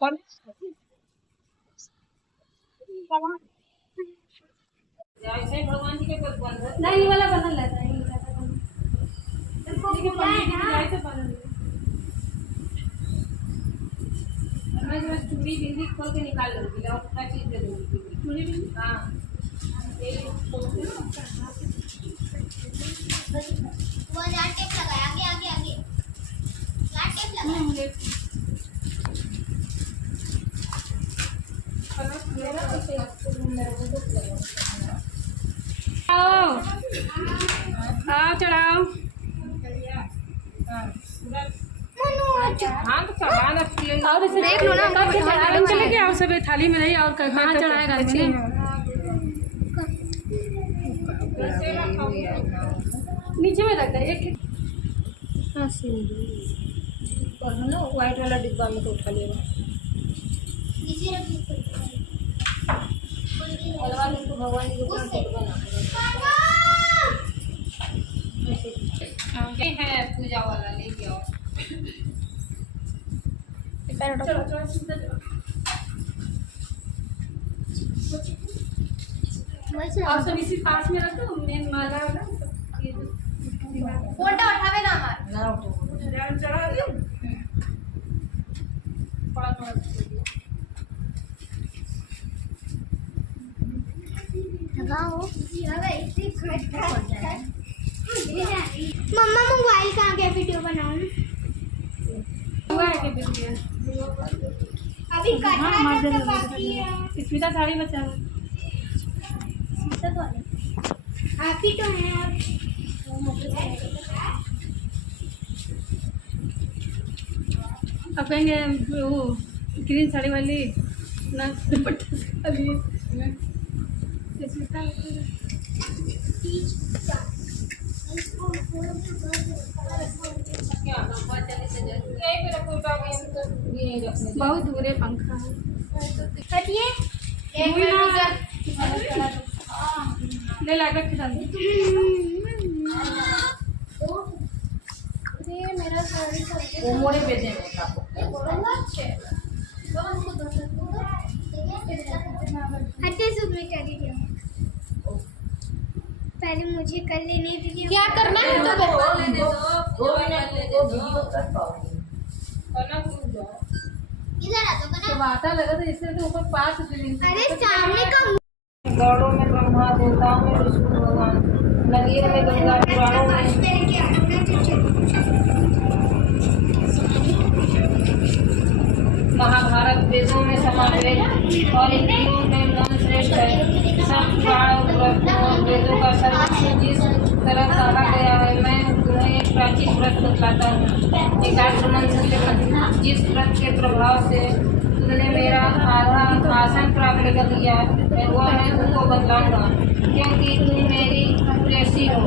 कौन ऐसे भगवान जी के कुछ बंद है नहीं ये वाला बनल रहता है, इसको ऐसे बनल मैं जो चूड़ी बिंदी खोल के निकाल लूंगी और क्या चीज दे दूंगी चूड़ी बिंदी। हाँ वो लाल टेप लगाया, आगे आगे आगे लाल टेप लगाया। आओ आओ चढ़ाओ। हाँ तो चढ़ाना और इसे देख लो ना, कब चले गए और सब थाली में नहीं और कहाँ चढ़ाएगा इसमें। नीचे में रखता है एक ना व्हाइट वाला डिब्बा में तो उठा लेगा नीचे रखिए। अलवा में इसको भगवान जी को फोटो बना ये है पूजा वाला लेके आओ चलो चलो सीधा चलो। और सब इसी पास में रख दो, मेन माला वाला ये जो फोटो उठावे ना मार ना उठो चढ़ा दियो थोड़ा थोड़ा लगाओ। मम्मा मोबाइल कहाँ गया, वीडियो बनाओ ना। हुआ है कि बिल्कुल अभी कटरा तक तो बाकी है। स्मिता साड़ी बचा लो। आप ही तो हैं आप। अब कहेंगे वो ग्रीन साड़ी वाली ना दुपट्टा से खाली स्मिता क्या लंबा चले से यही पे रखो बाबू हम तो ये रखने बहुत दूर है पंखा हटिए। एक ले ला कर खिला दे। ये मेरा साड़ी वो मोड़े पे देंगे आपको हटे सुध में कर दीजिए। पहले मुझे कर लेने दीजिए। क्या करना है तो बताओ लेने दो वीडियो कर पाओगे करना भूल जाओ इधर आ तो बना। जब आटा लगा तो इससे तो ऊपर 5 फीलिंग अरे सामने का गौड़ों में ब्रह्मा देवताओं में विष्णु भगवान नदियों में गंगा पुराणों में महाभारत वेदों में समावेश और इंद्रियों में मन श्रेष्ठ है। सब पुराण व्रत और वेदों का सर्वस्व जिस तरह कहा गया है मैं तुम्हें एक प्राचीन व्रत बतलाता हूँ। एकाग्र मन से लेकर जिस व्रत के प्रभाव से तुमने मेरा आधा आसन प्राप्त कर लिया है वह मैं तुमको बतलाऊंगा क्योंकि तुम मेरी प्रेसी हो।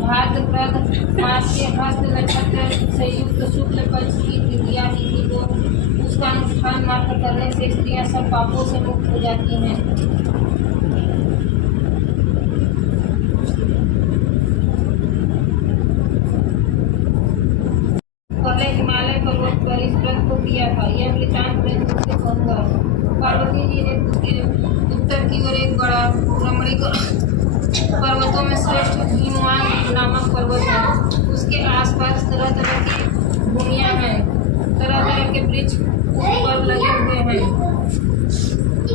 भाद्रपद मास के हस्त नक्षत्र से युक्त शुक्ल पक्ष की तृतीया तिथि को उसका अनुष्ठान मात्र करने से स्त्रियां सब पापों से मुक्त हो जाती हैं। पहले हिमालय पर्वत पर इस व्रत को किया था। यह वृतांत मैं तुमसे कहूँगा। पार्वती जी ने उत्तर की ओर एक बड़ा रमणीक पर्वतों में श्रेष्ठ हिमवान नामक पर्वत है। उसके आसपास तरह तरह की भूमियाँ हैं, तरह तरह के वृक्ष ऊपर लगे हुए हैं।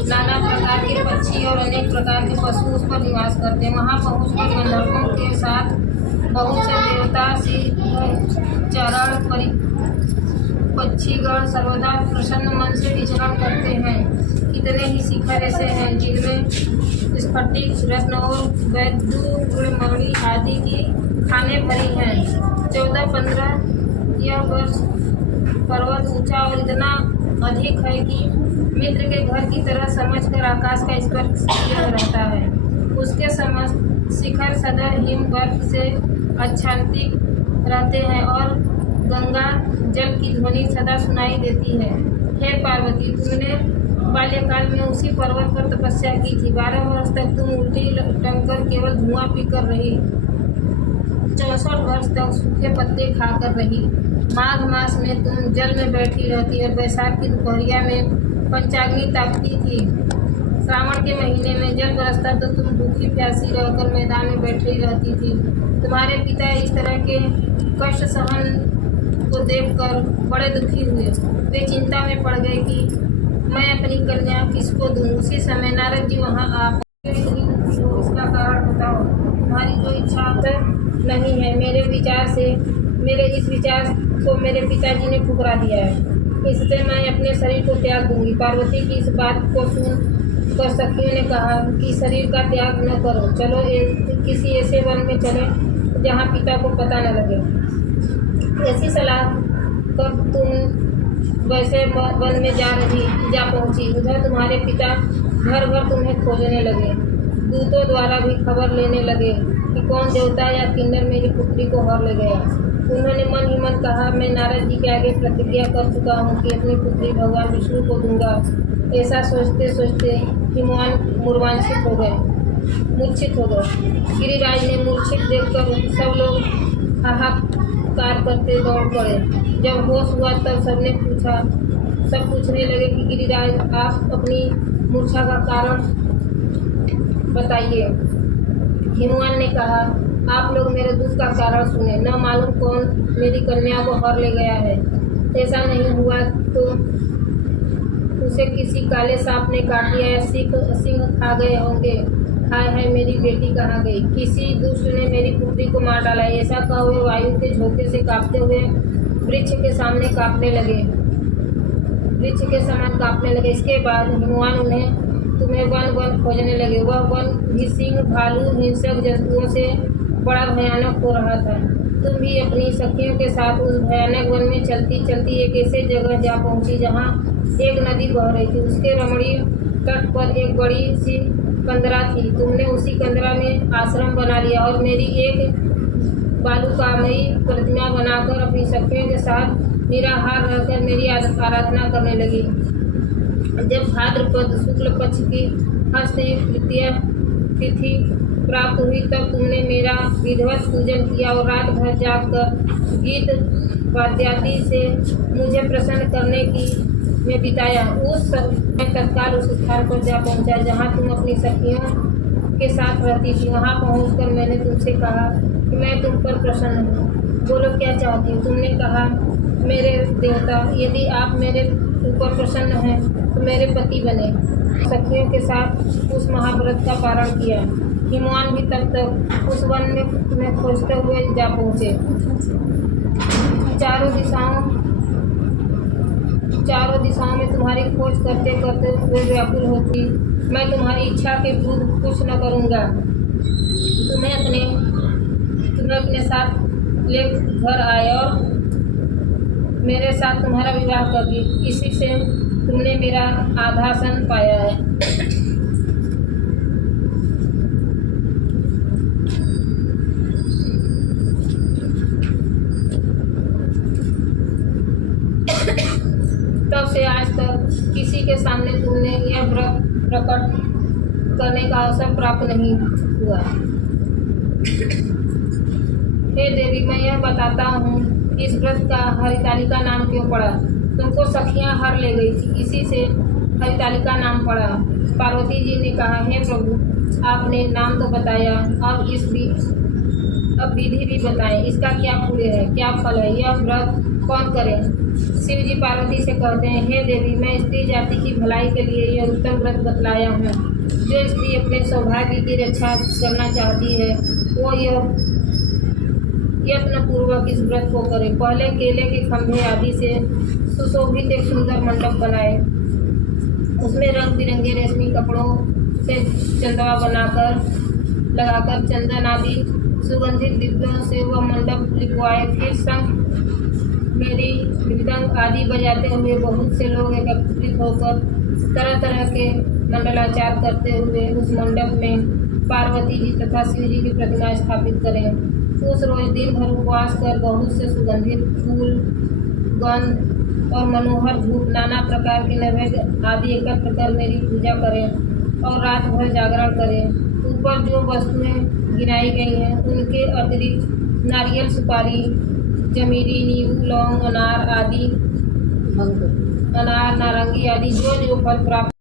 नाना प्रकार के पक्षी और अनेक प्रकार के पशु उस पर निवास करते हैं। वहाँ पहुँचकर गंधर्वों के साथ बहुत से देवता चरण पक्षीगण सर्वदा प्रसन्न मन से विचरण करते हैं। कितने ही शिखर ऐसे हैं जिनमें स्फटिक रत्न और वैदुर्मणि आदि की खाने भरी हैं। 14-15 यह वर्ष पर्वत ऊंचा और इतना अधिक है कि मित्र के घर की तरह समझकर आकाश का स्पर्श किया रहता है। उसके समस्त शिखर सदा हिम बर्फ से आच्छादित रहते हैं और गंगा जल की ध्वनि सदा सुनाई देती है। हे पार्वती, तुमने बाल्यकाल में उसी पर्वत पर तपस्या की थी। 12 वर्ष तक तुम उल्टी टंकर केवल धुआं पीकर रही। 64 वर्ष तक सूखे पत्ते खाकर रही। माघ मास में तुम जल में बैठी रहती और बैसाख की दोपहरिया में पंचाग्नि तापती थी। श्रावण के महीने में जल बरसता तो तुम भूखी प्यासी रहकर मैदान में बैठी रहती थी। तुम्हारे पिता इस तरह के कष्ट सहन को देखकर बड़े दुखी हुए। वे चिंता में पड़ गए कि मैं अपनी कन्या किसको दूं। उसी समय नारद जी वहाँ आ पहुंचे। इतनी दुखी हो इसका कारण बताओ। तुम्हारी जो इच्छा नहीं है, मेरे इस विचार को मेरे पिताजी ने ठुकरा दिया है। इससे मैं अपने शरीर को त्याग दूंगी। पार्वती की इस बात को सुनकर सखियों ने कहा कि शरीर का त्याग न करो, चलो किसी ऐसे वन में चले जहाँ पिता को पता न लगे। ऐसी सलाह कर तुम वैसे वन में जा पहुंची। उधर तुम्हारे पिता घर घर तुम्हें खोजने लगे। दूतों द्वारा भी खबर लेने लगे कि कौन देवता या किन्नर मेरी पुत्री को हर ले गया। उन्होंने मन ही मन कहा, मैं नारद जी के आगे प्रतिज्ञा कर चुका हूँ कि अपनी पुत्री भगवान विष्णु को दूंगा। ऐसा सोचते सोचते हिमवान मूर्छित हो गए। गिरिराज ने मूर्छित देखकर सब लोग हाहाकार करते दौड़ पड़े। जब होश हुआ तब सब पूछने लगे कि गिरिराज, आप अपनी मूर्छा का कारण बताइए। हिमवान ने कहा, आप लोग मेरे दुख का कारण सुने। न मालूम कौन मेरी कन्या को हर ले गया है। ऐसा नहीं हुआ तो उसे किसी काले सांप ने काट लिया या सिंह खा गए होंगे। हाय हाय, मेरी बेटी कहाँ गई? किसी दुष्ट ने मेरी पुत्री को मार डाला। ऐसा कहा हुए वायु के झोंके से कांपते हुए वृक्ष के समान कांपने लगे। इसके बाद हिमवान तुम्हें वन खोजने लगे। वह वन भी सिंह, भालू, हिंसक जंतुओं से बड़ा भयानक हो रहा था। तुम भी अपनी सखियों के साथ उस भयानक वन में चलती चलती एक ऐसे जगह जा पहुंची जहां एक नदी बह रही थी। उसके रमणीय तट पर एक बड़ी सी कंदरा थी। तुमने उसी कंदरा में आश्रम बना लिया और मेरी एक बालुकामयी प्रतिमा बनाकर अपनी सखियों के साथ निराहार रहकर मेरी आराधना करने लगी। जब भाद्रपद शुक्ल पक्ष की हस्तयुक्त तृतीया तिथि प्राप्त हुई तब तुमने मेरा विधिवत पूजन किया और रात भर जागकर गीत वाद्यादि से मुझे प्रसन्न करने में बिताया। मैं तत्काल उस स्थान पर जा पहुंचा जहां तुम अपनी सखियों के साथ रहती थी। वहां पहुंचकर मैंने तुमसे कहा कि मैं तुम पर प्रसन्न हूँ। बोलो, क्या चाहती हो? तुमने कहा, मेरे देवता, यदि आप मेरे ऊपर प्रसन्न हैं तो मेरे पति बने। सखियों के साथ उस महाव्रत का पारण किया। हिमवान भी तब तक उस वन में तुम्हें खोजते हुए जा पहुँचे। चारों दिशाओं में तुम्हारी खोज करते करते वे व्याकुल होती। मैं तुम्हारी इच्छा के विरुद्ध कुछ न करूँगा। तुम्हें अपने साथ ले घर आए और मेरे साथ तुम्हारा विवाह कर दी। इसी से तुमने मेरा आधासन पाया है। तब से आज तक किसी के सामने तुमने यह व्रत प्रकट करने का अवसर प्राप्त नहीं हुआ। हे देवी, मैं यह बताता हूँ कि इस व्रत का हरितालिका नाम क्यों पड़ा। तुमको सखियाँ हर ले गई थी, इसी से हरितालिका नाम पड़ा। पार्वती जी ने कहा, हे प्रभु, आपने नाम तो बताया, अब विधि भी बताएं। इसका क्या पुण्य है, क्या फल है, यह व्रत कौन करे? शिव जी पार्वती से कहते हैं, हे देवी, मैं स्त्री जाति की भलाई के लिए यह उत्तम व्रत बतलाया हूँ। जो स्त्री अपने सौभाग्य की रक्षा करना चाहती है वो यत्न पूर्वक इस व्रत को करे। पहले केले के खंभे आदि से सुशोभित एक सुंदर मंडप बनाए। उसमें रंग बिरंगे रेशमी कपड़ों से चंदवा लगाकर चंदन आदि सुगंधित दीपों से वह मंडप लिपवाए। फिर शंख, मेरी मृदंग आदि बजाते हुए बहुत से लोग एकत्रित होकर तरह तरह के मंडलाचार करते हुए उस मंडप में पार्वती जी तथा शिव जी की प्रतिमा स्थापित करें। उस रोज दिन भर उपवास कर बहुत से सुगंधित फूल, गंध और मनोहर धूप, नाना प्रकार के नैवेद्य आदि एकत्र कर मेरी पूजा करें और रात भर जागरण करें। ऊपर जो वस्तुएं गिनाई गई हैं उनके अतिरिक्त नारियल, सुपारी, जमीरी, नींबू, लौंग, अनार, नारंगी आदि जो जो फल प्राप्त